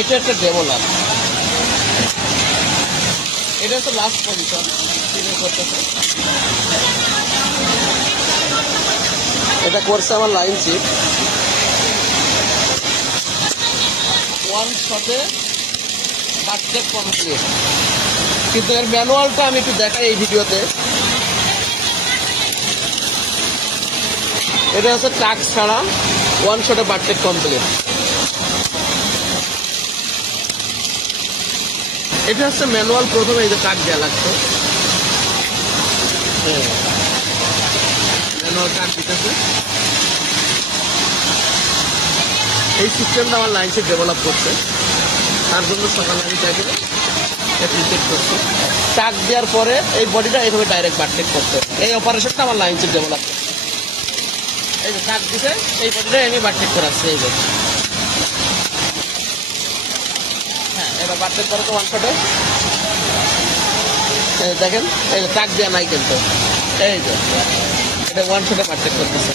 এটা একটা ডেভেলপ, এটা হচ্ছে লাস্ট পজিশন করতেছে। এটা করছে আমার লাইন চিপ, ওয়ান শটে বাটটেক কমপ্লিট। কিন্তু এর ম্যানুয়ালটা আমি একটু দেখাই এই ভিডিওতে। এটা হচ্ছে টাক ছাড়া ওয়ান শটে বাটটেক কমপ্লিট। এটা হচ্ছে ম্যানুয়াল, প্রথমে এই যে টাক দেওয়া লাগতো, ম্যানুয়াল টাক দিতেছে। এই সিস্টেমটা আমার লাইন সেট ডেভেলপ করছে, তার জন্য সকাল আমি তাকে অ্যাপ্রিসিয়েট করছি। টাক দেওয়ার পরে এই বডিটা এইভাবে ডাইরেক্ট বাটটেক করতে, এই অপারেশনটা আমার লাইন সেট ডেভেলপ করছে। এই যে টাক দিতে এই বডিটা আমি বাটটেক করাচ্ছি, এই যে হ্যাঁ এবার বাটটেক করে তো ওয়ান শটে দেখেন, এই যে টাক দেওয়া নাই কিন্তু, এই যে এটা ওয়ান শটে বাটটেক করতেছে।